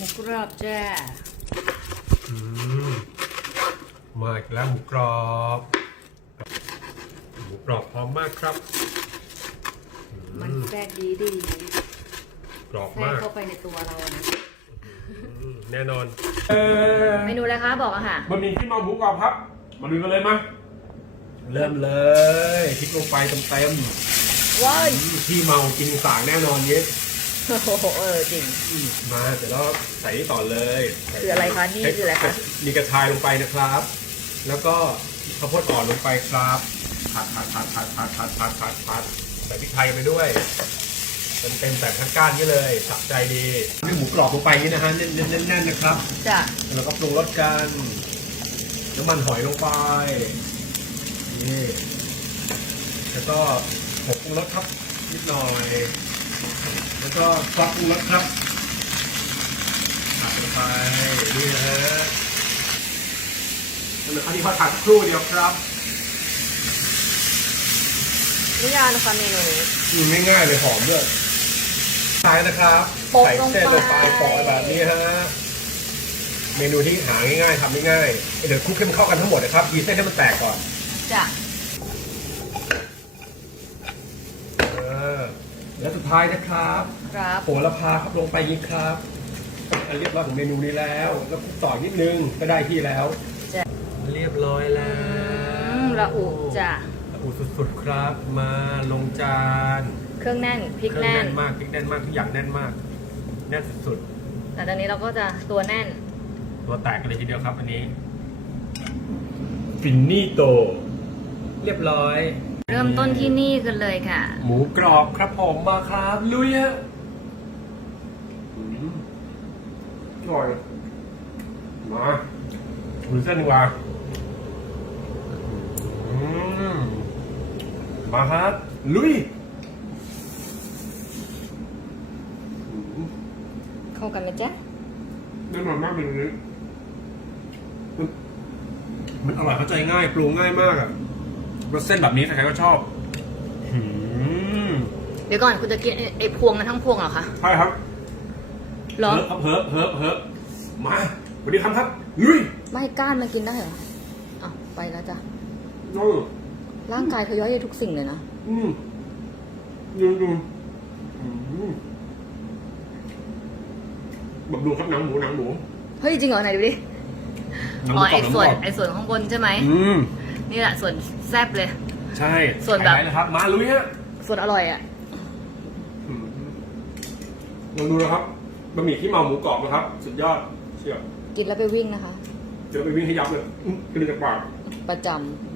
มูกรอบจ้าอืมมาอีกแล้วหมูกรอบ หมูกรอบพร้อมมากครับมันแทรกดีดีกรอบแทรกมากเข้าไปในตัวเราอะนะอืมแน่นอนเมนูอะไรคะบอกอะค่ะ บะหมี่ที่เมาหมูกรอบครับ มาดูกันเลยมาเริ่มเลยพริกลงไปเต็มว้ายๆอืมที่เมากินสางแน่นอนเนี้ย โอ้โหเออจริง มาเดี๋ยวเราใส่นี่ต่อเลยใส่คืออะไรคะนี่คืออะไรคะ มีกระชายลงไปนะครับ แล้วก็ข้าวโพดอ่อนลงไปครับผัดผัดผัดผัดผัดผัดผัดผัดผัดใส่พริกไทยไปด้วยเต็มเต็มๆแบบทั้งก้านนี่เลยสะใจดีนี่หมูกรอบลงไปนี่นะฮะแน่นๆแน่นๆนะครับจ้ะแล้วก็ปรุงรสกันน้ำมันหอยลงไปนี่แล้วก็ผงปรุงรสครับนิดหน่อย แล้วก็ซอสปรุงรสครับผัดลงไปนี่นะฮะแล้วอันนี้พอผัดสักครู่เดียวครับนิยานนะคะเมนูนี้ อืมง่ายๆเลยหอมด้วยท้ายนะครับโปะใส่เส้นลงไปลงไปปอกแบบนี้ฮะเมนูที่หาง่ายๆทำง่ายๆเดี๋ยวคลุกให้มันเข้ากันทั้งหมดนะครับยีเส้นให้มันแตกก่อนจ้ะ เออแล้วสุด ท้ายนะครับครับ โหระพาครับลงไปนี้ครับอันเรียบร้อยของเมนูนี้แล้ว แล้วคลุกต่อนิดนึงก็ได้ที่แล้ว จ้ะ เรียบร้อยแล้อืมระอุจ้ะ ระอุสุดๆครับ มาลงจานเครื่องแน่นพริกเครื่องแน่นแน่นมากพริกแน่นมากทุกอย่างแน่นมาก แน่นสุดหลังจากนี้เราก็จะตัวแน่น ๆ ตัวแตกกันเลยทีเดียวครับอันนี้ฟินนี่โต เรียบร้อย เริ่มต้นที่นี่กันเลยค่ะ หมูกรอบครับผมมาครับลุยฮะอืมอร่อยมาดูเส้นดีกว่าอืมมาครับลุยอืมเข้ากันไหมจ๊ะแน่นอนมากเลยนี้มันมันอร่อยเข้าใจง่ายปรุงง่ายมากอะ รสเส้นแบบนี้ใครๆก็ชอบอืมเดี๋ยวก่อนคุณจะกินไอ้ไอ้พวงนั้นทั้งพวงเหรอคะใช่ครับเหรอ เฮิบครับเฮิบเฮิบเฮิบมาสวัสดีครับครับลุยไม่ก้านมันกินได้เหรออะไปแล้วจ้ะโอ้ร่างกายเขาย่อยได้ทุกสิ่งเลยนะ อืมดูดูอืมแบบดูครับหนังหมูหนังหมูเฮ้ย จริงเหรอไหนดูดิหนังหอ๋มูอกรอไอ้บหนังหมูส่วนกรอบไอ้ส่วนข้างบนใช่ไหม อืม นี่แหละส่วนแซบเลย ใช่ส่วนแบบไฮไลท์นะครับ มาลุยฮะส่วนอร่อยอะ อืมลองดูนะครับบะหมี่ที่เมาหมูกรอบนะครับ สุดยอดเชียวกินแล้วไปวิ่งนะคะ เดี๋ยวไปวิ่งให้ยับเลยอื้อกระเด็นจากปากประจำ